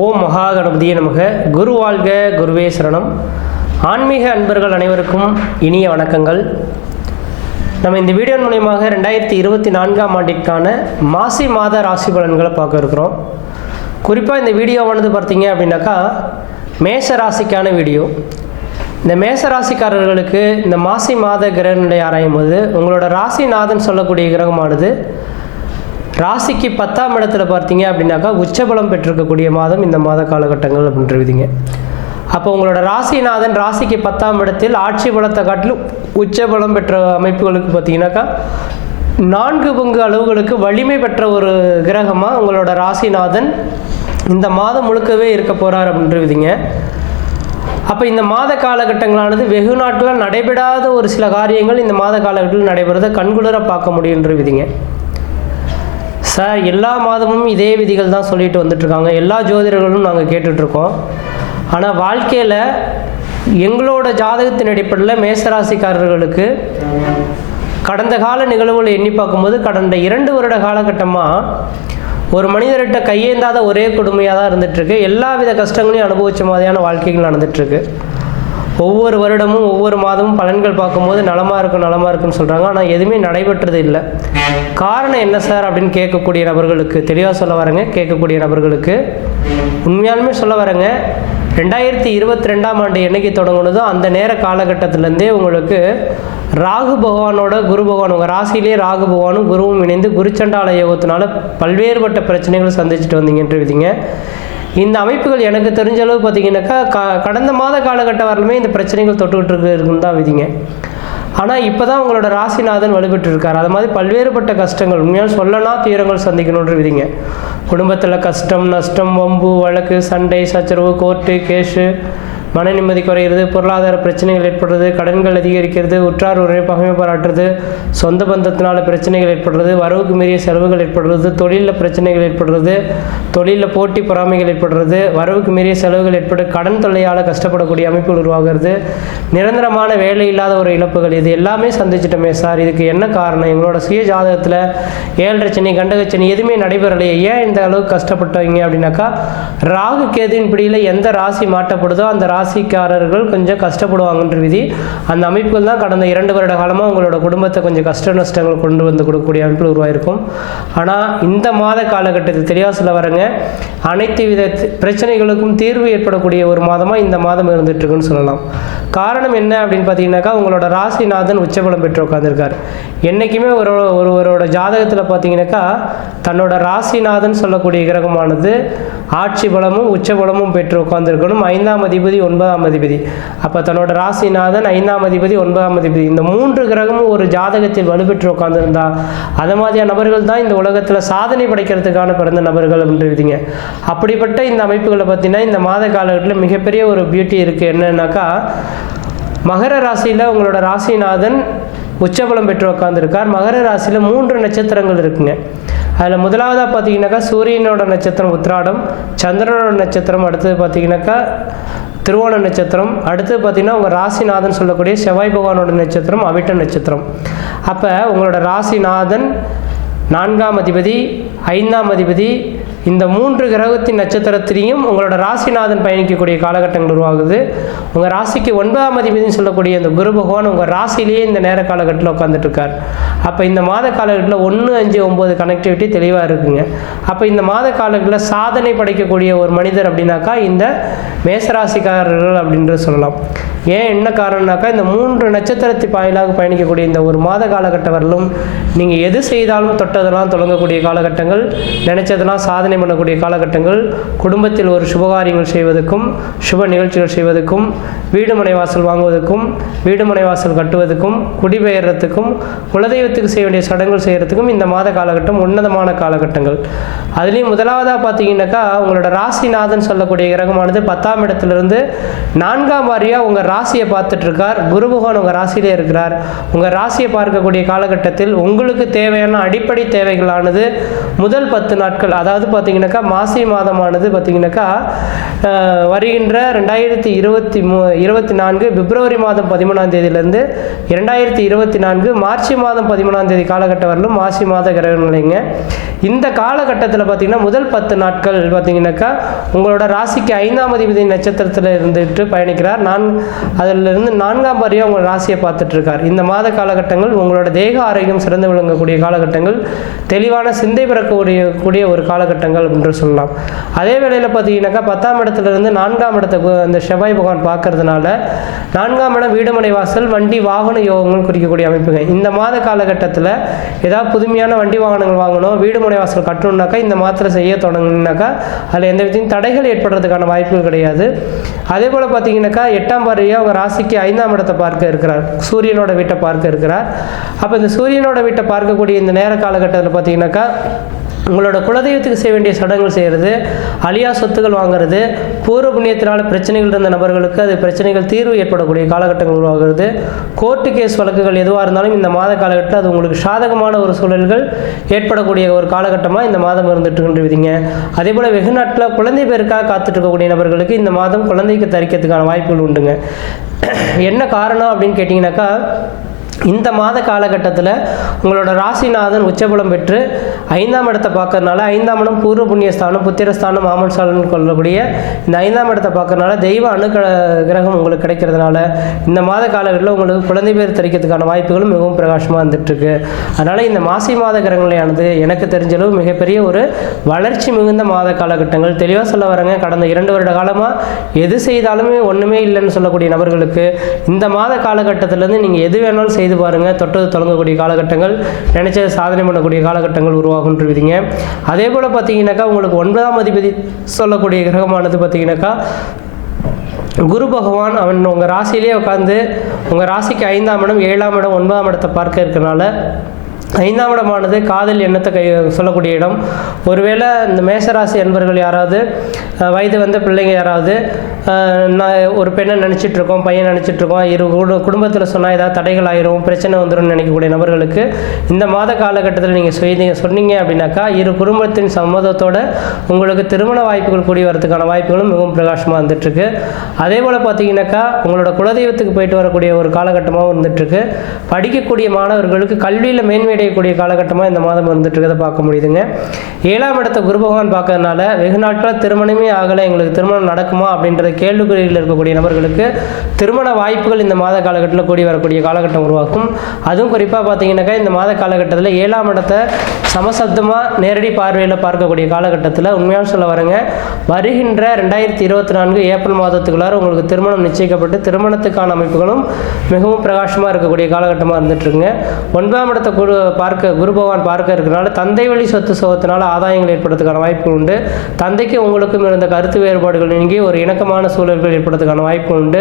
ஓம் மகா கணபதிய நமக குரு வாழ்க குருவே சரணம் ஆன்மீக அன்பர்கள் அனைவருக்கும் இனிய வணக்கங்கள் நம்ம இந்த வீடியோ மூலியமாக ரெண்டாயிரத்தி இருபத்தி நான்காம் ஆண்டிற்கான மாசி மாத ராசி பலன்களை பார்க்க இருக்கிறோம் குறிப்பாக இந்த வீடியோவானது பார்த்தீங்க அப்படின்னாக்கா மேச ராசிக்கான வீடியோ இந்த மேச ராசிக்காரர்களுக்கு இந்த மாசி மாத கிரகனுடைய ஆராயும் போது உங்களோட ராசிநாதன் சொல்லக்கூடிய கிரகமானது ராசிக்கு பத்தாம் இடத்துல பார்த்தீங்க அப்படின்னாக்கா உச்சபலம் பெற்றிருக்கக்கூடிய மாதம் இந்த மாத காலகட்டங்கள் அப்படின்றவிதிங்க அப்போ உங்களோட ராசிநாதன் ராசிக்கு பத்தாம் இடத்தில் ஆட்சி பலத்தை காட்டிலும் உச்சபலம் பெற்ற அமைப்புகளுக்கு பார்த்தீங்கன்னாக்கா நான்கு பங்கு அளவுகளுக்கு வலிமை பெற்ற ஒரு கிரகமாக உங்களோட ராசிநாதன் இந்த மாதம் முழுக்கவே இருக்க போகிறார் அப்படின்றவிதிங்க அப்போ இந்த மாத காலகட்டங்களானது வெகு நாட்களாக நடைபெறாத ஒரு சில காரியங்கள் இந்த மாத காலகட்டத்தில் நடைபெறதை கண்குளிர பார்க்க முடியுன்ற விதிங்க சார் எல்லா மாதமும் இதே விதிகள் தான் சொல்லிட்டு வந்துட்ருக்காங்க எல்லா ஜோதிடர்களும் நாங்கள் கேட்டுட்ருக்கோம் ஆனால் வாழ்க்கையில் எங்களோட ஜாதகத்தின் அடிப்படையில் மேசராசிக்காரர்களுக்கு கடந்த கால நிகழ்வுகளை எண்ணி பார்க்கும்போது கடந்த இரண்டு வருட காலகட்டமாக ஒரு மனிதர்கிட்ட கையேந்தாத ஒரே கொடுமையாக தான் இருந்துகிட்ருக்கு எல்லா வித கஷ்டங்களையும் அனுபவித்த மாதிரியான வாழ்க்கைகள் நடந்துகிட்ருக்கு ஒவ்வொரு வருடமும் ஒவ்வொரு மாதமும் பலன்கள் பார்க்கும்போது நலமாக இருக்கும் நலமாக இருக்குன்னு சொல்கிறாங்க ஆனால் எதுவுமே நடைபெற்றது இல்லை காரணம் என்ன சார் அப்படின்னு கேட்கக்கூடிய நபர்களுக்கு தெளிவாக சொல்ல வரேங்க கேட்கக்கூடிய நபர்களுக்கு உண்மையாலுமே சொல்ல வரேங்க ரெண்டாயிரத்தி இருபத்தி ரெண்டாம் ஆண்டு என்னைக்கு தொடங்கினதோ அந்த நேர காலகட்டத்திலேருந்தே உங்களுக்கு ராகு பகவானோட குரு பகவான் உங்கள் ராசியிலே ராகு பகவானும் குருவும் இணைந்து குருச்சண்டால யோகத்தினால பல்வேறுபட்ட பிரச்சனைகளை சந்திச்சுட்டு இருக்கீங்க இந்த அமைப்புகள் எனக்கு தெரிஞ்ச அளவு பார்த்தீங்கன்னாக்கா க கடந்த மாத காலகட்டம் வரலுமே இந்த பிரச்சனைகள் தொட்டுக்கிட்டு இருக்குன்னு தான் விதிங்க ஆனால் இப்போ தான் உங்களோட ராசிநாதன் வலுபெற்று இருக்கார் அது மாதிரி பல்வேறுபட்ட கஷ்டங்கள் உண்மையாக சொல்லனா தீரங்கள் சந்திக்கணுன்ற விதிங்க குடும்பத்தில் கஷ்டம் நஷ்டம் வம்பு வழக்கு சண்டை சச்சரவு கோர்ட்டு கேஷு மன நிம்மதி குறைகிறது பொருளாதார பிரச்சனைகள் ஏற்படுறது கடன்கள் அதிகரிக்கிறது உற்றார் உறவை பகமை பாராட்டுறது சொந்த பந்தத்தினால் பிரச்சனைகள் ஏற்படுறது வரவுக்கு மீறிய செலவுகள் ஏற்படுறது தொழிலில் பிரச்சனைகள் ஏற்படுறது தொழிலில் போட்டி பொறாமைகள் ஏற்படுறது வரவுக்கு மீறிய செலவுகள் ஏற்படு கடன் தொல்லையால் கஷ்டப்படக்கூடிய அமைப்புகள் உருவாகிறது நிரந்தரமான வேலை இல்லாத ஒரு இழப்புகள் இது எல்லாமே சந்திச்சிட்டோமே சார் இதுக்கு என்ன காரணம் எங்களோட சுய ஜாதகத்தில் ஏழரை சனி எதுவுமே நடைபெறலையே ஏன் இந்த அளவுக்கு கஷ்டப்பட்டவங்க அப்படின்னாக்கா ராகு கேதுவின் பிடியில் எந்த ராசி மாட்டப்படுதோ அந்த ராசி ராசிக்காரர்கள் கொஞ்சம் கஷ்டப்படுவாங்கன்ற விதி அந்த அமைப்புகள் தான் கடந்த இரண்டு வருட காலமாக உங்களோட குடும்பத்தை கொஞ்சம் கஷ்ட நஷ்டங்கள் கொண்டு வந்து கொடுக்கக்கூடிய அமைப்பில் உருவாயிருக்கும் ஆனால் இந்த மாத காலகட்டத்தில் தெளிவாக சொல்ல வரங்க அனைத்து வித பிரச்சனைகளுக்கும் தீர்வு ஏற்படக்கூடிய ஒரு மாதமாக இந்த மாதம் இருந்துட்டுருக்குன்னு சொல்லலாம் காரணம் என்ன அப்படின்னு பார்த்தீங்கன்னாக்கா உங்களோட ராசிநாதன் உச்சபலம் பெற்று உட்காந்துருக்கார் என்றைக்குமே ஒரு ஒருவரோட ஜாதகத்தில் பார்த்தீங்கன்னாக்கா தன்னோட ராசிநாதன் சொல்லக்கூடிய கிரகமானது ஆட்சி பலமும் உச்ச பலமும் பெற்று உட்காந்துருக்கணும் ஐந்தாம் அதிபதி ஒன்பதாம் அதிபதி அப்போ தன்னோட ராசிநாதன் ஐந்தாம் அதிபதி ஒன்பதாம் அதிபதி இந்த மூன்று கிரகமும் ஒரு ஜாதகத்தில் வலுப்பெற்று உட்காந்துருந்தா அது மாதிரியான நபர்கள் தான் இந்த உலகத்தில் சாதனை படைக்கிறதுக்கான பிறந்த நபர்கள் அப்படின்றீங்க அப்படிப்பட்ட இந்த அமைப்புகளை பார்த்தீங்கன்னா இந்த மாத காலகட்டத்தில் மிகப்பெரிய ஒரு பியூட்டி இருக்குது என்னன்னாக்கா மகர ராசியில் உங்களோட ராசிநாதன் உச்சபலம் பெற்று உட்காந்துருக்கார் மகர ராசியில் மூன்று நட்சத்திரங்கள் இருக்குங்க அதில் முதலாவதாக பார்த்தீங்கன்னாக்கா சூரியனோட நட்சத்திரம் உத்ராடம் சந்திரனோட நட்சத்திரம் அடுத்தது பார்த்தீங்கன்னாக்கா திருவோண நட்சத்திரம் அடுத்து பார்த்திங்கன்னா உங்கள் ராசிநாதன் சொல்லக்கூடிய செவ்வாய் பகவானோட நட்சத்திரம் அவிட்ட நட்சத்திரம் அப்போ உங்களோட ராசிநாதன் நான்காம் அதிபதி ஐந்தாம் அதிபதி இந்த மூன்று கிரகத்தின் நட்சத்திரத்திலையும் உங்களோட ராசிநாதன் பயணிக்கக்கூடிய காலகட்டங்கள் உருவாகுது உங்கள் ராசிக்கு ஒன்பதாம் அதிபதினு சொல்லக்கூடிய இந்த குரு பகவான் உங்கள் ராசிலேயே இந்த நேர காலகட்டத்தில் உட்காந்துட்ருக்கார் அப்போ இந்த மாத காலகட்டத்தில் ஒன்று அஞ்சு ஒம்பது கனெக்டிவிட்டி தெளிவாக இருக்குங்க அப்போ இந்த மாத காலகட்டத்தில் சாதனை படைக்கக்கூடிய ஒரு மனிதர் அப்படின்னாக்கா இந்த மேசராசிக்காரர்கள் அப்படின்றது சொல்லலாம் ஏன் என்ன காரணம்னாக்கா இந்த மூன்று நட்சத்திரத்தை பாயிலாக பயணிக்கக்கூடிய இந்த ஒரு மாத காலகட்டவர்களும் வரலும் நீங்கள் எது செய்தாலும் தொட்டதெல்லாம் தொடங்கக்கூடிய காலகட்டங்கள் நினைச்சதெல்லாம் சாதனை சாதனை பண்ணக்கூடிய காலகட்டங்கள் குடும்பத்தில் ஒரு சுபகாரியங்கள் செய்வதற்கும் சுப நிகழ்ச்சிகள் செய்வதற்கும் வீடு மனை வாசல் வாங்குவதற்கும் வீடு மனை வாசல் கட்டுவதற்கும் குடிபெயர்றதுக்கும் குலதெய்வத்துக்கு செய்ய வேண்டிய சடங்குகள் செய்கிறதுக்கும் இந்த மாத காலகட்டம் உன்னதமான காலகட்டங்கள் அதுலேயும் முதலாவதாக பார்த்தீங்கன்னாக்கா உங்களோட ராசிநாதன் சொல்லக்கூடிய கிரகமானது பத்தாம் இடத்துலேருந்து நான்காம் வாரியாக உங்கள் ராசியை பார்த்துட்ருக்கார் குரு பகவான் உங்கள் ராசியிலே இருக்கிறார் உங்கள் ராசியை பார்க்கக்கூடிய காலகட்டத்தில் உங்களுக்கு தேவையான அடிப்படை தேவைகளானது முதல் பத்து நாட்கள் அதாவது பார்த்தீங்கன்னாக்கா மாசி மாதமானது பார்த்தீங்கன்னாக்கா வருகின்ற ரெண்டாயிரத்தி இருபத்தி மூ இருபத்தி நான்கு பிப்ரவரி மாதம் பதிமூணாம் தேதியிலேருந்து இரண்டாயிரத்தி இருபத்தி நான்கு மார்ச் மாதம் பதிமூணாம் தேதி காலகட்டம் வரலும் மாசி மாத கிரகங்களைங்க இந்த காலகட்டத்தில் பார்த்தீங்கன்னா முதல் பத்து நாட்கள் பார்த்தீங்கன்னாக்கா உங்களோட ராசிக்கு ஐந்தாம் அதிபதி நட்சத்திரத்தில் இருந்துட்டு பயணிக்கிறார் நான் அதிலிருந்து நான்காம் வரையும் உங்கள் ராசியை பார்த்துட்ருக்கார் இந்த மாத காலகட்டங்கள் உங்களோட தேக ஆரோக்கியம் சிறந்து விளங்கக்கூடிய காலகட்டங்கள் தெளிவான சிந்தை பிறக்கக்கூடிய கூடிய ஒரு காலகட்டங்கள் இடங்கள் என்று சொல்லலாம் அதே வேளையில் பார்த்தீங்கன்னாக்கா பத்தாம் இடத்துலேருந்து நான்காம் இடத்தை அந்த செவ்வாய் பகவான் பார்க்கறதுனால நான்காம் இடம் வீடுமனை வாசல் வண்டி வாகன யோகங்கள் குறிக்கக்கூடிய அமைப்புங்க இந்த மாத காலகட்டத்தில் ஏதாவது புதுமையான வண்டி வாகனங்கள் வாங்கணும் வீடுமனை வாசல் கட்டணுன்னாக்கா இந்த மாதத்தில் செய்ய தொடங்கினாக்கா அதில் எந்த விதத்தையும் தடைகள் ஏற்படுறதுக்கான வாய்ப்புகள் கிடையாது அதே போல் பார்த்தீங்கன்னாக்கா எட்டாம் பார்வையாக அவங்க ராசிக்கு ஐந்தாம் இடத்தை பார்க்க இருக்கிறார் சூரியனோட வீட்டை பார்க்க இருக்கிறார் அப்போ இந்த சூரியனோட வீட்டை பார்க்கக்கூடிய இந்த நேர காலகட்டத்தில் பார்த்தீங்கன்னாக்கா உங்களோட குலதெய்வத்துக்கு செய்ய வேண்டிய சடங்குகள் செய்கிறது அழியா சொத்துக்கள் வாங்குறது பூர்வ புண்ணியத்தினால் பிரச்சனைகள் இருந்த நபர்களுக்கு அது பிரச்சனைகள் தீர்வு ஏற்படக்கூடிய காலகட்டங்கள் உருவாகிறது கோர்ட்டு கேஸ் வழக்குகள் எதுவாக இருந்தாலும் இந்த மாத காலகட்டத்தில் அது உங்களுக்கு சாதகமான ஒரு சூழல்கள் ஏற்படக்கூடிய ஒரு காலகட்டமாக இந்த மாதம் இருந்துட்டு விதிங்க அதே போல் வெகுநாட்டில் குழந்தை பேருக்காக காத்துட்ருக்கக்கூடிய நபர்களுக்கு இந்த மாதம் குழந்தைக்கு தரிக்கிறதுக்கான வாய்ப்புகள் உண்டுங்க என்ன காரணம் அப்படின்னு கேட்டிங்கனாக்கா இந்த மாத காலகட்டத்தில் உங்களோட ராசிநாதன் உச்சபலம் பெற்று ஐந்தாம் இடத்தை பார்க்கறதுனால ஐந்தாம் இடம் பூர்வ புண்ணியஸ்தானம் புத்திரஸ்தானம் மாமன் சாலன் கொள்ளக்கூடிய இந்த ஐந்தாம் இடத்தை பார்க்கறதுனால தெய்வ அணுக கிரகம் உங்களுக்கு கிடைக்கிறதுனால இந்த மாத காலகட்டத்தில் உங்களுக்கு குழந்தை பேர் தெரிக்கிறதுக்கான வாய்ப்புகளும் மிகவும் பிரகாசமாக வந்துட்டுருக்கு அதனால் இந்த மாசி மாத கிரகங்களையானது எனக்கு தெரிஞ்சளவு மிகப்பெரிய ஒரு வளர்ச்சி மிகுந்த மாத காலகட்டங்கள் தெளிவாக சொல்ல வரங்க கடந்த இரண்டு வருட காலமாக எது செய்தாலுமே ஒன்றுமே இல்லைன்னு சொல்லக்கூடிய நபர்களுக்கு இந்த மாத காலகட்டத்திலேருந்து நீங்கள் எது வேணாலும் செய்து செய்து பாருங்கள் தொட்டது தொடங்கக்கூடிய காலகட்டங்கள் நினச்சதை சாதனை பண்ணக்கூடிய காலகட்டங்கள் உருவாகுன்றிருப்பீங்க அதே போல் பார்த்தீங்கன்னாக்கா உங்களுக்கு ஒன்பதாம் அதிபதி சொல்லக்கூடிய கிரகமானது பார்த்தீங்கன்னாக்கா குரு பகவான் அவன் உங்கள் ராசியிலே உட்காந்து உங்கள் ராசிக்கு ஐந்தாம் இடம் ஏழாம் இடம் ஒன்பதாம் இடத்தை பார்க்க இருக்கிறனால ஐந்தாம் இடமானது காதல் எண்ணத்தை கை சொல்லக்கூடிய இடம் ஒருவேளை இந்த மேசராசி என்பர்கள் யாராவது வயது வந்த பிள்ளைங்க யாராவது நான் ஒரு பெண்ணை நினச்சிட்ருக்கோம் பையன் நினச்சிட்ருக்கோம் இரு குடும்பத்தில் சொன்னால் ஏதாவது தடைகள் ஆயிரும் பிரச்சனை வந்துடும் நினைக்கக்கூடிய நபர்களுக்கு இந்த மாத காலகட்டத்தில் நீங்கள் செய்தீங்க சொன்னீங்க அப்படின்னாக்கா இரு குடும்பத்தின் சம்மதத்தோடு உங்களுக்கு திருமண வாய்ப்புகள் கூடி வரதுக்கான வாய்ப்புகளும் மிகவும் பிரகாசமாக வந்துட்டுருக்கு அதே போல் பார்த்தீங்கன்னாக்கா உங்களோட குலதெய்வத்துக்கு போயிட்டு வரக்கூடிய ஒரு காலகட்டமாகவும் இருந்துட்டுருக்கு படிக்கக்கூடிய மாணவர்களுக்கு கல்வியில் மேன்மை அடையக்கூடிய காலகட்டமாக இந்த மாதம் வந்துட்டு பார்க்க முடியுதுங்க ஏழாம் இடத்த குரு பகவான் பார்க்கறதுனால வெகு நாட்களாக திருமணமே ஆகலை எங்களுக்கு திருமணம் நடக்குமா அப்படின்ற கேள்விக்குறியில் இருக்கக்கூடிய நபர்களுக்கு திருமண வாய்ப்புகள் இந்த மாத காலகட்டத்தில் கூடி வரக்கூடிய காலகட்டம் உருவாக்கும் அதுவும் குறிப்பாக பார்த்தீங்கன்னாக்கா இந்த மாத காலகட்டத்தில் ஏழாம் இடத்தை சமசப்தமாக நேரடி பார்வையில் பார்க்கக்கூடிய காலகட்டத்தில் உண்மையான சொல்ல வரேங்க வருகின்ற ரெண்டாயிரத்தி இருபத்தி நான்கு ஏப்ரல் மாதத்துக்குள்ளார உங்களுக்கு திருமணம் நிச்சயிக்கப்பட்டு திருமணத்துக்கான அமைப்புகளும் மிகவும் பிரகாசமாக இருக்கக்கூடிய காலகட்டமாக இருந்துட்டுருங்க ஒன்பதாம் இடத்தை குழு பார்க்க குரு பகவான் பார்க்க இருக்கிறனால தந்தை வழி சொத்து சுகத்தினால ஆதாயங்கள் ஏற்படுறதுக்கான வாய்ப்பு உண்டு தந்தைக்கு உங்களுக்கும் இருந்த கருத்து வேறுபாடுகள் நீங்கி ஒரு இணக்கமான சூழல்கள் ஏற்படுறதுக்கான வாய்ப்பு உண்டு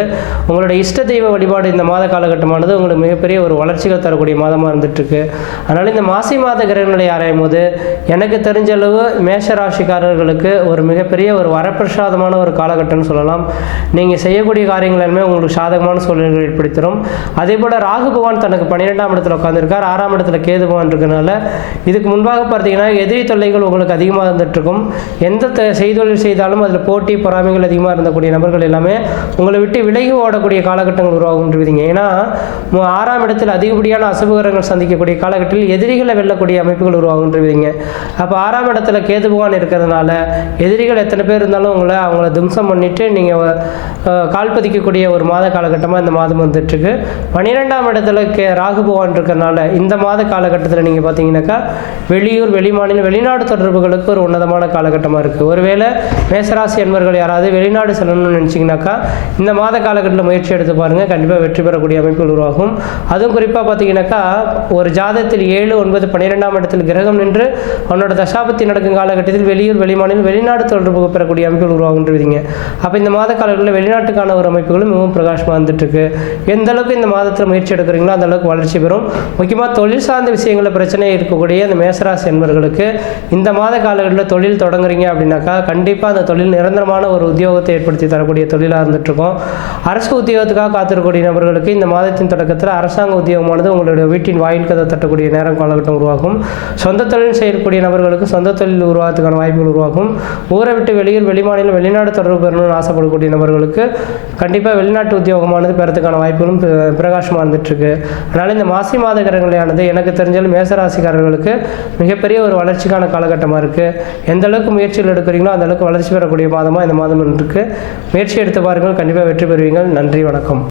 உங்களுடைய இஷ்ட தெய்வ வழிபாடு இந்த மாத காலகட்டமானது உங்களுக்கு மிகப்பெரிய ஒரு வளர்ச்சிகள் தரக்கூடிய மாதமாக இருந்துகிட்ருக்கு அதனால் இந்த மாசி மாத கிரகங்களை ஆராயும் போது எனக்கு தெரிஞ்ச அளவு மேஷ ராசிக்காரர்களுக்கு ஒரு மிகப்பெரிய ஒரு வரப்பிரசாதமான ஒரு காலகட்டம்னு சொல்லலாம் நீங்கள் செய்யக்கூடிய காரியங்கள் எல்லாமே உங்களுக்கு சாதகமான சூழல்கள் ஏற்படுத்திடும் அதே போல் ராகு பகவான் தனக்கு பன்னிரெண்டாம் இடத்துல உட்காந்துருக்கார் ஆறாம் இடத்துல கேது ஏதுவான் இதுக்கு முன்பாக பார்த்தீங்கன்னா எதிரி தொல்லைகள் உங்களுக்கு அதிகமாக இருந்துகிட்ருக்கும் எந்த செய்தொழில் செய்தாலும் அதில் போட்டி பொறாமைகள் அதிகமாக இருந்தக்கூடிய நபர்கள் எல்லாமே உங்களை விட்டு விலகி ஓடக்கூடிய காலகட்டங்கள் உருவாகுன்றிருவீங்க ஏன்னா ஆறாம் இடத்தில் அதிகப்படியான அசுபகரங்கள் சந்திக்கக்கூடிய காலகட்டத்தில் எதிரிகளை வெல்லக்கூடிய அமைப்புகள் உருவாகுன்றிருவீங்க அப்போ ஆறாம் இடத்துல கேது பகவான் இருக்கிறதுனால எதிரிகள் எத்தனை பேர் இருந்தாலும் உங்களை அவங்கள தும்சம் பண்ணிவிட்டு நீங்கள் கால் பதிக்கக்கூடிய ஒரு மாத காலகட்டமாக இந்த மாதம் வந்துட்டுருக்கு பன்னிரெண்டாம் இடத்துல கே ராகு பகவான் இருக்கிறதுனால இந்த மாத கால காலகட்டத்தில் நீங்கள் பார்த்தீங்கன்னாக்கா வெளியூர் வெளிமாநில வெளிநாடு தொடர்புகளுக்கு ஒரு உன்னதமான காலகட்டமாக இருக்குது ஒருவேளை மேசராசி என்பர்கள் யாராவது வெளிநாடு செல்லணும்னு நினச்சிங்கனாக்கா இந்த மாத காலகட்டத்தில் முயற்சி எடுத்து பாருங்கள் கண்டிப்பாக வெற்றி பெறக்கூடிய அமைப்புகள் உருவாகும் அதுவும் குறிப்பாக பார்த்தீங்கன்னாக்கா ஒரு ஜாதத்தில் ஏழு ஒன்பது பன்னிரெண்டாம் இடத்தில் கிரகம் நின்று அவனோட தசாபத்தி நடக்கும் காலகட்டத்தில் வெளியூர் மாநிலம் வெளிநாடு தொடர்பு பெறக்கூடிய அமைப்புகள் விதிங்க அப்போ இந்த மாத காலகட்டத்தில் வெளிநாட்டுக்கான ஒரு அமைப்புகளும் மிகவும் வந்துட்டு இருக்கு எந்த அளவுக்கு இந்த மாதத்தில் முயற்சி எடுக்கிறீங்களோ அந்த அளவுக்கு வளர்ச்சி பெறும் முக்கியமாக தொழில் சார்ந்த விஷயங்களில் பிரச்சனை இருக்கக்கூடிய இந்த மேசராசி என்பர்களுக்கு இந்த மாத காலகட்டத்தில் தொழில் தொடங்குறீங்க அப்படின்னாக்கா கண்டிப்பாக அந்த தொழில் நிரந்தரமான ஒரு உத்தியோகத்தை ஏற்படுத்தி தரக்கூடிய தொழிலாக இருந்துகிட்ருக்கோம் அரசு உத்தியோகத்துக்காக காத்திருக்கக்கூடிய நபர்களுக்கு இந்த மாதத்தின் தொடக்கத்தில் அரசாங்க உத்தியோகமானது உங்களுடைய வீட்டின் வாயில் கதை தட்டக்கூடிய நேரம் காலகட்டம் உருவாகும் சொந்த தொழில் செய்யக்கூடிய நபர்களுக்கு சொந்த தொழில் உருவாகிறதுக்கான வாய்ப்புகள் உருவாகும் ஊரை விட்டு வெளியூர் வெளிமாநிலம் வெளிநாடு தொடர்பு பெறணும்னு ஆசைப்படக்கூடிய நபர்களுக்கு கண்டிப்பாக வெளிநாட்டு உத்தியோகமானது பெறத்துக்கான வாய்ப்புகளும் பிரகாசமாக இருந்துட்டுருக்கு அதனால் இந்த மாசி மாத கிரகங்களானது எனக்கு தெரிஞ்சாலும் மேசராசிக்காரர்களுக்கு மிகப்பெரிய ஒரு வளர்ச்சிக்கான காலகட்டமாக இருக்குது எந்த அளவுக்கு முயற்சிகள் எடுக்கிறீங்களோ அந்த அளவுக்கு வளர்ச்சி பெறக்கூடிய மாதமாக இந்த மாதம் இருக்குது முயற்சி எடுத்து பாருங்கள் கண்டிப்பாக வெற்றி பெறுவீங்கள் நன்றி வணக்கம்